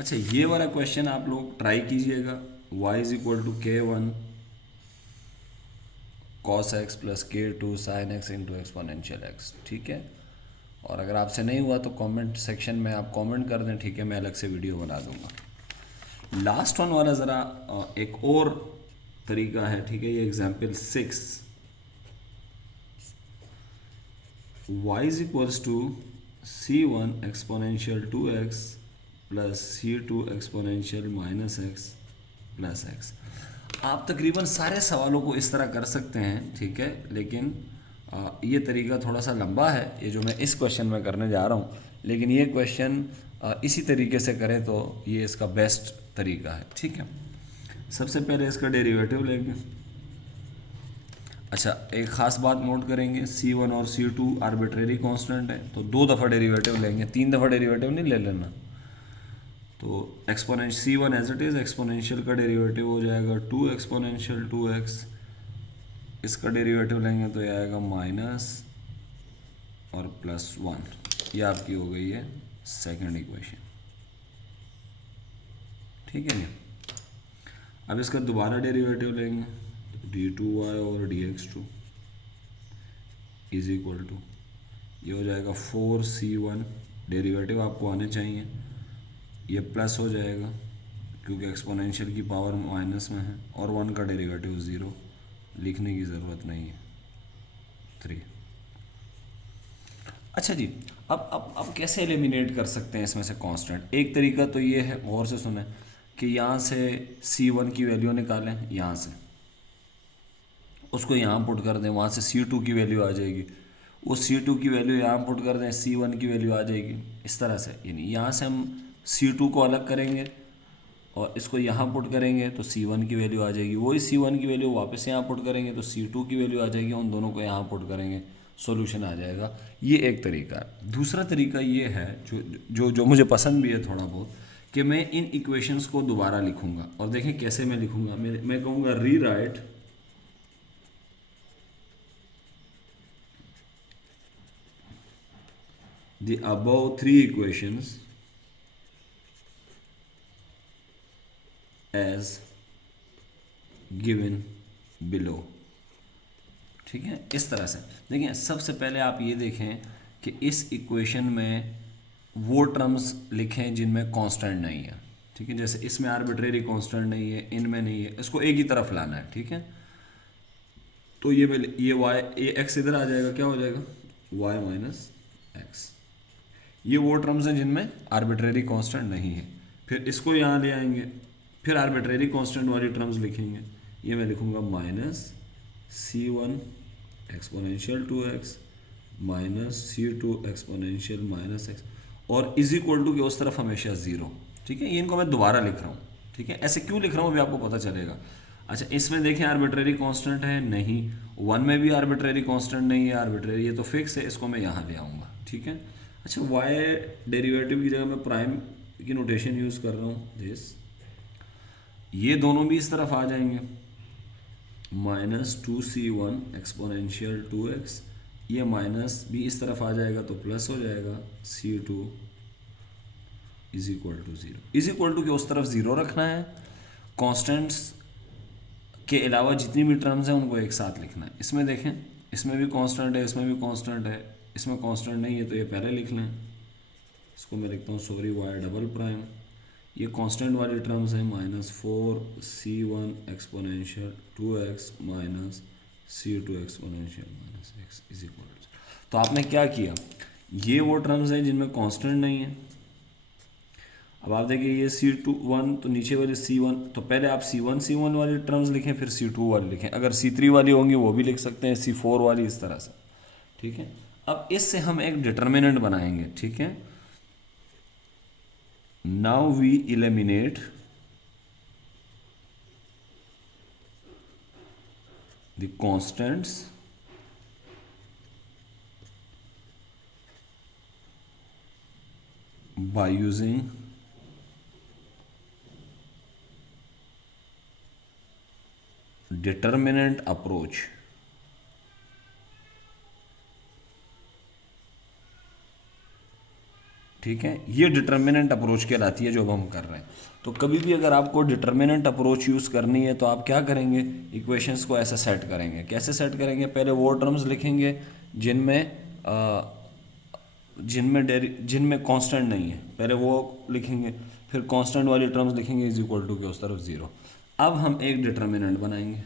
अच्छा ये वाला क्वेश्चन आप लोग ट्राई कीजिएगा, y is equal to k1 cos x plus k2 sin x into exponential x, ठीक है। और अगर आपसे नहीं हुआ तो कमेंट सेक्शन में आप कमेंट कर दें, ठीक है, मैं अलग से वीडियो बना दूंगा। लास्ट वन वाला ज़रा एक और तरीका है, ठीक है। ये example 6, y is equals to c1 exponential 2x plus c2 exponential minus x plus x। आप तकरीबन सारे सवालों को इस तरह कर सकते हैं, ठीक है, लेकिन ये तरीका थोड़ा सा लंबा है, ये जो मैं इस क्वेश्चन में करने जा रहा हूँ, लेकिन ये क्वेश्चन इसी तरीके से करें तो ये इसका बेस्ट तरीका है, ठीक है। सबसे पहले इसका डेरिवेटिव लेंगे। अच्छा एक ख़ास बात नोट करेंगे, c1 और c2 आर्बिट्रेरी कांस्टेंट है, तो 2 दफ़ा डेरिवेटिव लेंगे, 3 दफ़ा डेरिवेटिव नहीं ले लेना। तो exponential c1 as it is, exponential का डेरिवेटिव हो जाएगा 2 एक्सपोनेंशियल 2x, इसका डेरिवेटिव लेंगे तो ये आएगा माइनस और प्लस 1। ये आपकी हो गई है सेकंड इक्वेशन, ठीक है जी। अब इसका दोबारा डेरिवेटिव लेंगे, d2y और dx2 इज इक्वल टू, ये हो जाएगा 4c1, डेरिवेटिव आपको आने चाहिए, ये प्लस हो जाएगा क्योंकि एक्सपोनेंशियल की पावर माइनस में है, और 1 का डेरिवेटिव 0, लिखने की ज़रूरत नहीं है, 3। अच्छा जी, अब कैसे एलिमिनेट कर सकते हैं इसमें से कांस्टेंट। एक तरीका तो ये है, गौर से सुने, कि यहाँ से c1 की वैल्यू निकालें, यहाँ से उसको यहाँ पुट कर दें, वहाँ से c2 की वैल्यू आ जाएगी, वो c2 की वैल्यू यहाँ पुट कर दें, c1 की वैल्यू आ जाएगी। इस तरह से, यानी यहाँ से हम c2 को अलग करेंगे और इसको यहाँ पुट करेंगे तो c1 की वैल्यू आ जाएगी, वही c1 की वैल्यू वापस यहाँ पुट करेंगे तो c2 की वैल्यू आ जाएगी, उन दोनों को यहाँ पुट करेंगे, सॉल्यूशन आ जाएगा। ये एक तरीका है। दूसरा तरीका ये है जो जो जो मुझे पसंद भी है थोड़ा बहुत, कि मैं इन इक्वेशंस को दोबारा लिखूंगा, और देखें कैसे मैं लिखूंगा। मैं कहूँगा री right the above 3 equations as given below, ठीक है। इस तरह से देखिए, सबसे पहले आप ये देखें कि इस इक्वेशन में वो टर्म्स लिखें जिनमें कांस्टेंट नहीं है, ठीक है। जैसे इसमें आर्बिट्रेरी कांस्टेंट नहीं है, इनमें नहीं है, इसको एक ही तरफ लाना है, ठीक है। तो ये वाई, ये एक्स इधर आ जाएगा, क्या हो जाएगा वाई माइनस एक्स। ये वो टर्म्स हैं जिनमें आर्बिट्रेरी कांस्टेंट नहीं है। फिर इसको यहाँ ले आएंगे, फिर आर्बिट्रेरी कांस्टेंट वाली टर्म्स लिखेंगे। ये मैं लिखूँगा minus c one exponential two x minus c two exponential minus x, और इज इक्वल टू के उस तरफ हमेशा ज़ीरो। ठीक है, ये इनको मैं दोबारा लिख रहा हूँ। ठीक है, ऐसे क्यों लिख रहा हूँ अभी आपको पता चलेगा। अच्छा, इसमें देखें आर्बिट्रेरी कांस्टेंट है नहीं, वन में भी आर्बिट्रेरी कांस्टेंट नहीं है, आर्बिट्रेरी ये तो फिक्स है, इसको मैं यहाँ ले आऊँगा। ठीक है, अच्छा वाई डेरिवेटिव की जगह मैं प्राइम की नोटेशन यूज़ कर रहा हूँ दिस, ये दोनों भी इस तरफ आ जाएंगे, minus two C one exponential two x, ये माइनस भी इस तरफ आ जाएगा तो प्लस हो जाएगा C two is equal to zero. Is equal to के उस तरफ ज़ीरो रखना है, कॉन्स्टेंट्स के अलावा जितनी भी टर्म्स हैं उनको एक साथ लिखना है। इसमें देखें, इसमें भी कांस्टेंट है, इसमें भी कांस्टेंट है, इसमें कांस्टेंट नहीं है तो ये पहले लिख लें, इसको मैं लिखता हूँ सॉरी वाई डबल प्राइम। ये कांस्टेंट वाली टर्म्स हैं, minus four c one exponential two x minus c two exponential minus x is equal to. तो आपने क्या किया, ये वो टर्म्स हैं जिनमें कांस्टेंट नहीं है। अब आप देखिए ये सी टू वन तो नीचे वाले सी वन, तो पहले आप सी वन वाली टर्म्स लिखें, फिर सी टू वाली लिखें, अगर सी थ्री वाली होंगी वो भी लिख सकते हैं, सी फोर वाली, इस तरह से। ठीक है, अब इससे हम एक डिटर्मिनेंट बनाएंगे। ठीक है, now we eliminate the constants by using determinant approach। ठीक है, ये डिटर्मिनेंट अप्रोच कहलाती है जो अब हम कर रहे हैं। तो कभी भी अगर आपको डिटर्मिनेंट अप्रोच यूज़ करनी है तो आप क्या करेंगे, इक्वेशंस को ऐसे सेट करेंगे। कैसे सेट करेंगे, पहले वो टर्म्स लिखेंगे जिनमें कांस्टेंट नहीं है, पहले वो लिखेंगे, फिर कांस्टेंट वाली टर्म्स लिखेंगे इज इक्वल टू के उस तरफ ज़ीरो। अब हम एक डिटर्मिनेंट बनाएंगे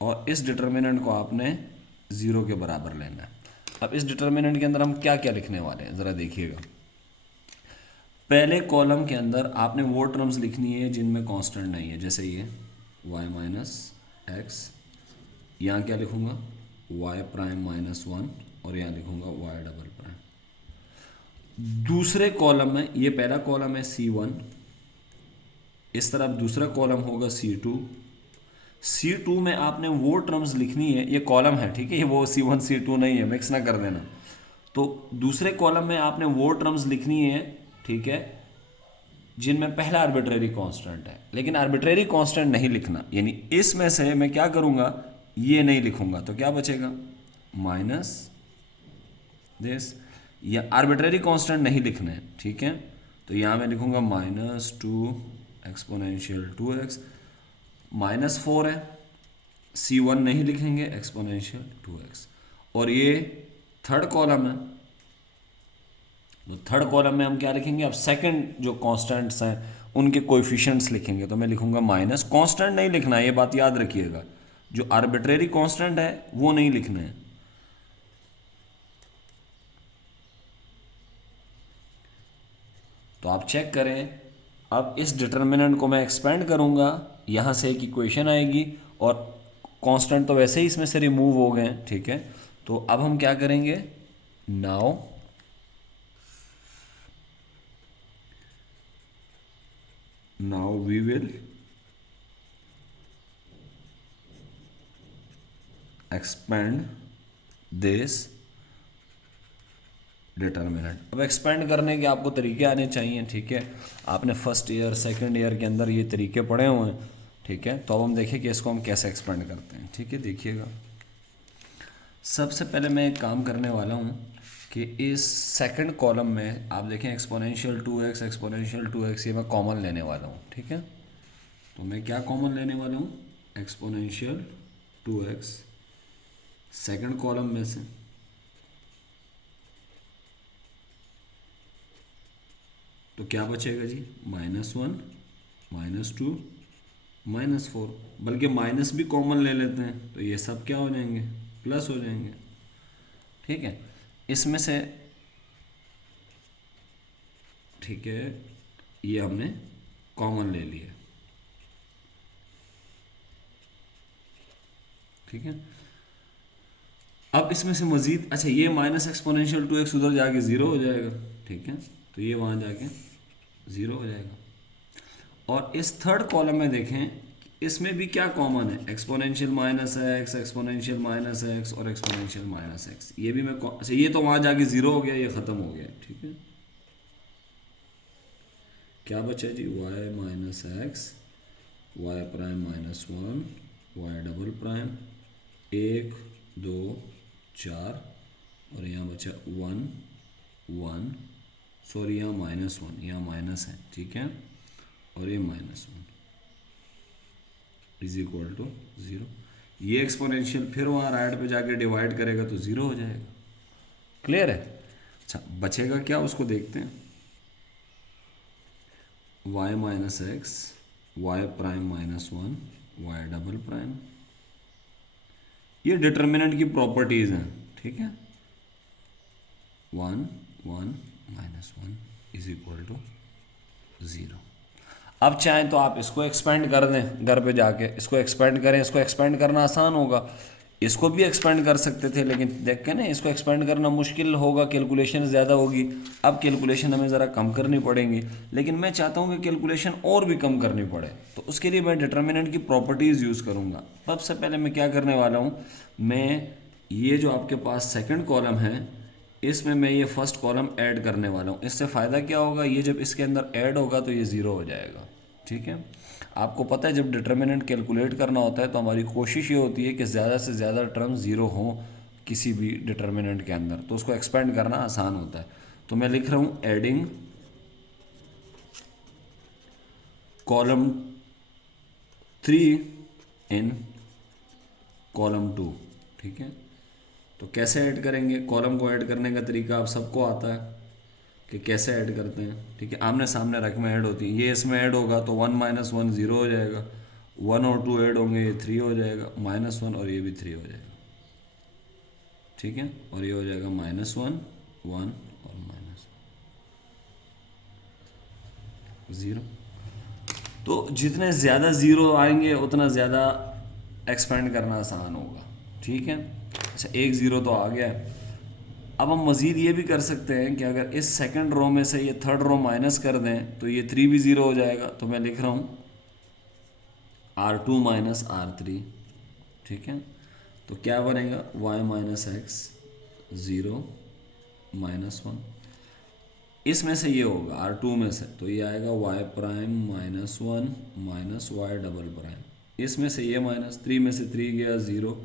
और इस डिटर्मिनेंट को आपने ज़ीरो के बराबर लेना है। अब इस डिटर्मिनेंट के अंदर हम क्या क्या लिखने वाले हैं ज़रा देखिएगा। पहले कॉलम के अंदर आपने वो टर्म्स लिखनी है जिनमें कांस्टेंट नहीं है, जैसे ये y माइनस एक्स, यहाँ क्या लिखूँगा y प्राइम माइनस वन, और यहाँ लिखूँगा y डबल प्राइम। दूसरे कॉलम में, ये पहला कॉलम है C1, इस तरफ दूसरा कॉलम होगा C2। C2 में आपने वो टर्म्स लिखनी है, ये कॉलम है ठीक है, ये वो C1 C2 नहीं है, मिक्स ना कर देना। तो दूसरे कॉलम में आपने वो टर्म्स लिखनी है, ठीक है, जिनमें पहला आर्बिट्रेरी कांस्टेंट है, लेकिन आर्बिट्रेरी कांस्टेंट नहीं लिखना, यानी इसमें से मैं क्या करूँगा, ये नहीं लिखूँगा, तो क्या बचेगा माइनस दिस, या आर्बिट्रेरी कांस्टेंट नहीं लिखना है। ठीक है, तो यहाँ मैं लिखूँगा minus two exponential two x, minus four है, C1 नहीं लिखेंगे, एक्सपोनेंशियल टू एक्स, और ये थर्ड कॉलम है, तो थर्ड कॉलम में हम क्या लिखेंगे, अब सेकंड जो कांस्टेंट्स हैं उनके कोएफिशिएंट्स लिखेंगे, तो मैं लिखूंगा माइनस, कांस्टेंट नहीं लिखना है, ये बात याद रखिएगा, जो आर्बिट्रेरी कांस्टेंट है वो नहीं लिखना है। तो आप चेक करें, अब इस डिटर्मिनेंट को मैं एक्सपेंड करूंगा, यहाँ से एक इक्वेशन आएगी, और कांस्टेंट तो वैसे ही इसमें से रिमूव हो गए हैं। ठीक है, तो अब हम क्या करेंगे, now we will expand this determinant. अब एक्सपेंड करने के आपको तरीके आने चाहिए। ठीक है, आपने फर्स्ट ईयर सेकंड ईयर के अंदर ये तरीके पढ़े हुए हैं। ठीक है, तो अब हम देखें कि इसको हम कैसे एक्सपेंड करते हैं। ठीक है, देखिएगा, सबसे पहले मैं एक काम करने वाला हूँ कि इस सेकंड कॉलम में आप देखें एक्सपोनेंशियल टू एक्स ये मैं कॉमन लेने वाला हूँ। ठीक है, तो मैं क्या कॉमन लेने वाला हूँ, exponential two x second column में से, तो क्या बचेगा जी, माइनस वन माइनस टू -4, बल्कि माइनस भी कॉमन ले लेते हैं तो ये सब क्या हो जाएंगे, प्लस हो जाएंगे। ठीक है, इसमें से ठीक है ये हमने कॉमन ले लिए। ठीक है, अब इसमें से मज़ीद, अच्छा ये माइनस एक्सपोनेंशियल 2x उधर जाके ज़ीरो हो जाएगा। ठीक है, तो ये वहाँ जाके ज़ीरो हो जाएगा। और इस थर्ड कॉलम में देखें, इसमें भी क्या कॉमन है, exponential minus x, exponential minus x और एक्सपोनेंशियल माइनस एक्स। ये भी मैं अच्छा ये तो वहाँ जाके ज़ीरो हो गया, ये ख़त्म हो गया। ठीक है, क्या बचा जी, y minus x, y prime minus 1, y double prime, 1 2 4 और यहाँ बचा 1 1, सॉरी यहाँ -1, यहाँ माइनस है। ठीक है, और ये -1 इज इक्वल टू 0। ये एक्सपोनेंशियल फिर वहाँ राइट पे जाके डिवाइड करेगा तो 0 हो जाएगा। क्लियर है? अच्छा, बचेगा क्या उसको देखते हैं। y minus x, y prime -1, y double prime, ये डिटर्मिनेंट की प्रॉपर्टीज हैं। ठीक है, 1 1 -1 इज इक्वल टू 0। अब चाहें तो आप इसको एक्सपेंड कर दें, घर पे जाके इसको एक्सपेंड करें। इसको एक्सपेंड करना आसान होगा, इसको भी एक्सपेंड कर सकते थे, लेकिन देख के ना इसको एक्सपेंड करना मुश्किल होगा, कैलकुलेशन ज़्यादा होगी। अब कैलकुलेशन हमें ज़रा कम करनी पड़ेंगी, लेकिन मैं चाहता हूँ कि कैलकुलेशन और भी कम करनी पड़े, तो उसके लिए मैं डिटर्मिनेंट की प्रॉपर्टीज़ यूज़ करूँगा। सबसे पहले मैं क्या करने वाला हूँ, मैं ये जो आपके पास सेकेंड कॉलम है, इसमें मैं ये फर्स्ट कॉलम ऐड करने वाला हूँ। इससे फ़ायदा क्या होगा, ये जब इसके अंदर ऐड होगा तो ये ज़ीरो हो जाएगा। ठीक है, आपको पता है जब डिटर्मिनेंट कैलकुलेट करना होता है तो हमारी कोशिश ये होती है कि ज़्यादा से ज़्यादा टर्म ज़ीरो हों किसी भी डिटर्मिनेंट के अंदर, तो उसको एक्सपेंड करना आसान होता है। तो मैं लिख रहा हूँ एडिंग कॉलम 3 इन कॉलम 2। ठीक है, तो कैसे ऐड करेंगे, कॉलम को ऐड करने का तरीका आप सबको आता है कि कैसे ऐड करते हैं। ठीक है, आमने सामने रकमें ऐड होती हैं, ये इसमें ऐड होगा तो 1 -1 0 हो जाएगा, 1 और 2 ऐड होंगे ये 3 हो जाएगा, -1 और ये भी 3 हो जाएगा। ठीक है, और ये हो जाएगा -1 1 और -0। तो जितने ज़्यादा ज़ीरो आएंगे उतना ज़्यादा एक्सपेंड करना आसान होगा। ठीक है, अच्छा एक ज़ीरो तो आ गया है। अब हम मज़ीद ये भी कर सकते हैं कि अगर इस सेकंड रो में से ये थर्ड रो माइनस कर दें तो ये 3 भी ज़ीरो हो जाएगा। तो मैं लिख रहा हूँ R2 माइनस R3। ठीक है, तो क्या बनेगा, y माइनस एक्स 0 -1, इसमें से ये होगा R2 में से, तो ये आएगा y prime -1 minus y double prime, इसमें से ये -3 में से 3 गया 0,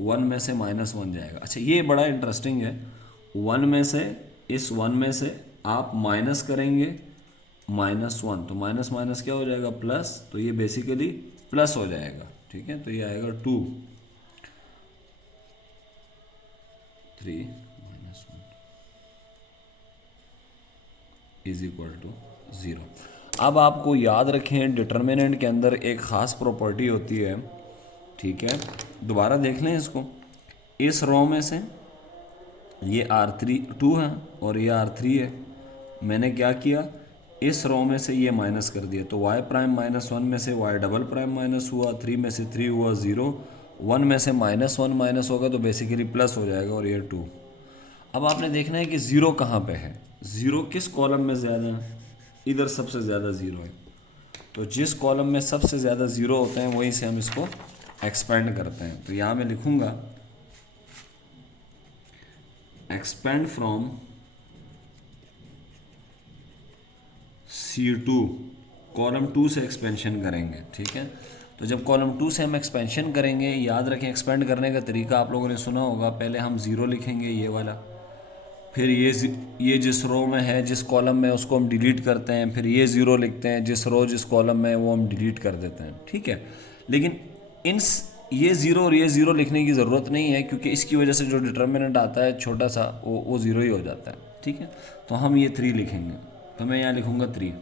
1 में से -1 जाएगा। अच्छा ये बड़ा इंटरेस्टिंग है, 1 में से, इस 1 में से आप माइनस करेंगे -1 तो माइनस माइनस क्या हो जाएगा, प्लस, तो ये बेसिकली प्लस हो जाएगा। ठीक है, तो ये आएगा 2 3 -1 इज इक्वल टू 0। अब आपको याद रखें डिटर्मिनेंट के अंदर एक ख़ास प्रॉपर्टी होती है। ठीक है, दोबारा देख लें इसको, इस रो में से ये R2 है और ये R3 है, मैंने क्या किया, इस रो में से ये माइनस कर दिया, तो y प्राइम -1 में से y डबल प्राइम माइनस हुआ, 3 में से 3 हुआ 0, 1 में से -1 माइनस होगा तो बेसिकली प्लस हो जाएगा और ये 2। अब आपने देखना है कि ज़ीरो कहाँ पे है, ज़ीरो किस कॉलम में ज़्यादा है, इधर सबसे ज़्यादा ज़ीरो है, तो जिस कॉलम में सबसे ज़्यादा ज़ीरो होते हैं वहीं से हम इसको एक्सपेंड करते हैं। तो यहाँ मैं लिखूँगा एक्सपेंड फ्रॉम C2, कॉलम 2 से एक्सपेंशन करेंगे। ठीक है, तो जब कॉलम 2 से हम एक्सपेंशन करेंगे, याद रखें एक्सपेंड करने का तरीका आप लोगों ने सुना होगा, पहले हम ज़ीरो लिखेंगे ये वाला, फिर ये जिस रो में है, जिस कॉलम में, उसको हम डिलीट करते हैं, फिर ये ज़ीरो लिखते हैं, जिस रो जिस कॉलम में है वो हम डिलीट कर देते हैं। ठीक है, लेकिन ये ज़ीरो और ये ज़ीरो लिखने की ज़रूरत नहीं है, क्योंकि इसकी वजह से जो डिटर्मिनेंट आता है छोटा सा, वो ज़ीरो ही हो जाता है। ठीक है, तो हम ये 3 लिखेंगे, तो मैं यहाँ लिखूँगा 3।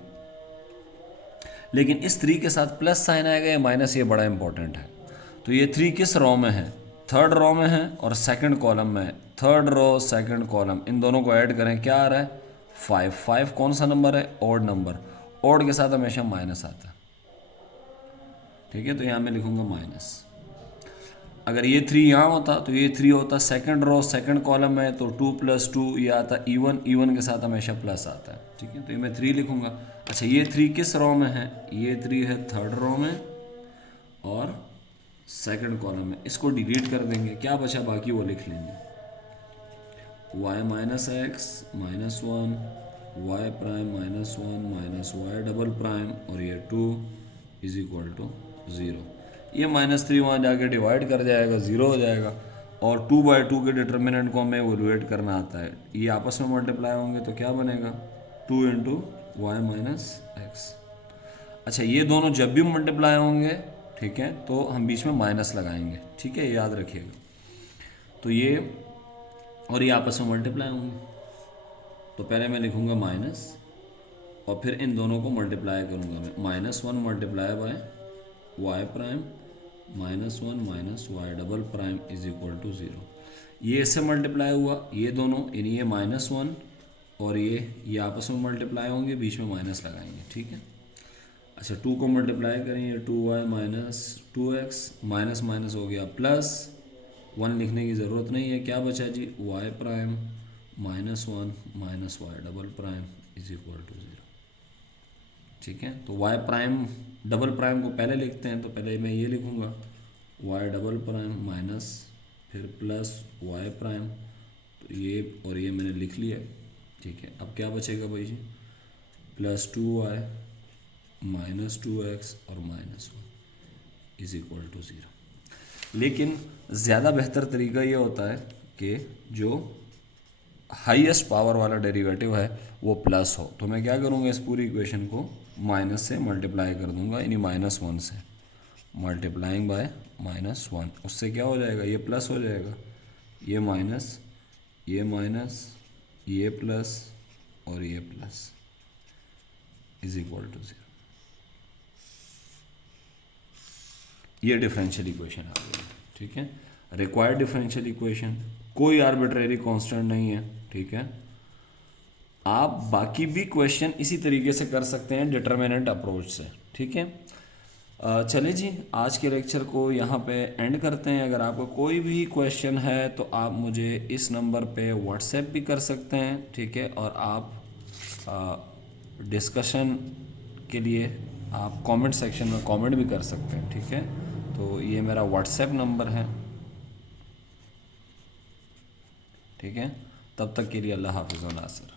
लेकिन इस 3 के साथ प्लस साइन आएगा या माइनस, ये बड़ा इंपॉर्टेंट है। तो ये 3 किस रो में है? थर्ड रो में है और सेकंड कॉलम में है। थर्ड रो सेकंड कॉलम, इन दोनों को ऐड करें, क्या आ रहा है? 5। 5 कौन सा नंबर है? Odd number. ऑड के साथ हमेशा माइनस आता है, ठीक है। तो यहाँ मैं लिखूंगा माइनस। अगर ये 3 यहाँ होता तो ये 3 होता सेकंड रो सेकंड कॉलम में, तो 2 + 2 ये आता इवन। इवन के साथ हमेशा प्लस आता है, ठीक है। तो ये मैं 3 लिखूंगा। अच्छा, ये 3 किस रो में है? ये 3 है थर्ड रो में और सेकंड कॉलम में। इसको डिलीट कर देंगे, क्या बचा बाकी वो लिख लेंगे। y - x -1 y prime -1 -y double prime और ये 2 = 0। ये -3 वहाँ जाके डिवाइड कर जाएगा, 0 हो जाएगा। और 2/2 के डिटर्मिनेंट को हमें इवैल्यूएट करना आता है। ये आपस में मल्टीप्लाई होंगे तो क्या बनेगा? 2 × y - x। अच्छा, ये दोनों जब भी मल्टीप्लाई होंगे, ठीक है, तो हम बीच में माइनस लगाएंगे, ठीक है, याद रखिएगा। तो ये और ये आपस में मल्टीप्लाई होंगे, तो पहले मैं लिखूंगा माइनस और फिर इन दोनों को मल्टीप्लाई करूंगा मैं। -1 multiply by y prime -1 -y double prime = 0। ये इससे मल्टीप्लाई हुआ, ये दोनों, यानी ये -1 और ये आपस में मल्टीप्लाई होंगे, बीच में माइनस लगाएंगे, ठीक है। अच्छा, 2 को मल्टीप्लाई करेंगे, 2y - 2x, माइनस माइनस हो गया प्लस, 1 लिखने की ज़रूरत नहीं है। क्या बचा जी? y prime -1 -y double prime = 0, ठीक है। तो y प्राइम डबल प्राइम को पहले लिखते हैं, तो पहले मैं ये लिखूँगा y डबल प्राइम माइनस फिर प्लस y प्राइम, तो ये और ये मैंने लिख लिया, ठीक है। अब क्या बचेगा भाई जी? +2y -2x और -1 = 0। लेकिन ज़्यादा बेहतर तरीका ये होता है कि जो हाईएस्ट पावर वाला डेरिवेटिव है वो प्लस हो। तो मैं क्या करूँगा, इस पूरी इक्वेशन को माइनस से मल्टीप्लाई कर दूंगा, यानी -1 से मल्टीप्लाइंग बाय -1। उससे क्या हो जाएगा? ये प्लस हो जाएगा, ये माइनस, ये माइनस, ये प्लस और ये प्लस = 0। ये डिफरेंशियल इक्वेशन आ गई, ठीक है। रिक्वायर्ड डिफरेंशियल इक्वेशन, कोई आर्बिट्रेरी कांस्टेंट नहीं है, ठीक है। आप बाकी भी क्वेश्चन इसी तरीके से कर सकते हैं डिटर्मिनेंट अप्रोच से, ठीक है। चलिए जी, आज के लेक्चर को यहाँ पे एंड करते हैं। अगर आपका कोई भी क्वेश्चन है तो आप मुझे इस नंबर पे व्हाट्सएप भी कर सकते हैं, ठीक है। और आप डिस्कशन के लिए आप कमेंट सेक्शन में कमेंट भी कर सकते हैं, ठीक है। तो ये मेरा व्हाट्सएप नंबर है, ठीक है। तब तक के लिए अल्लाह हाफ़िज़ व नासिर।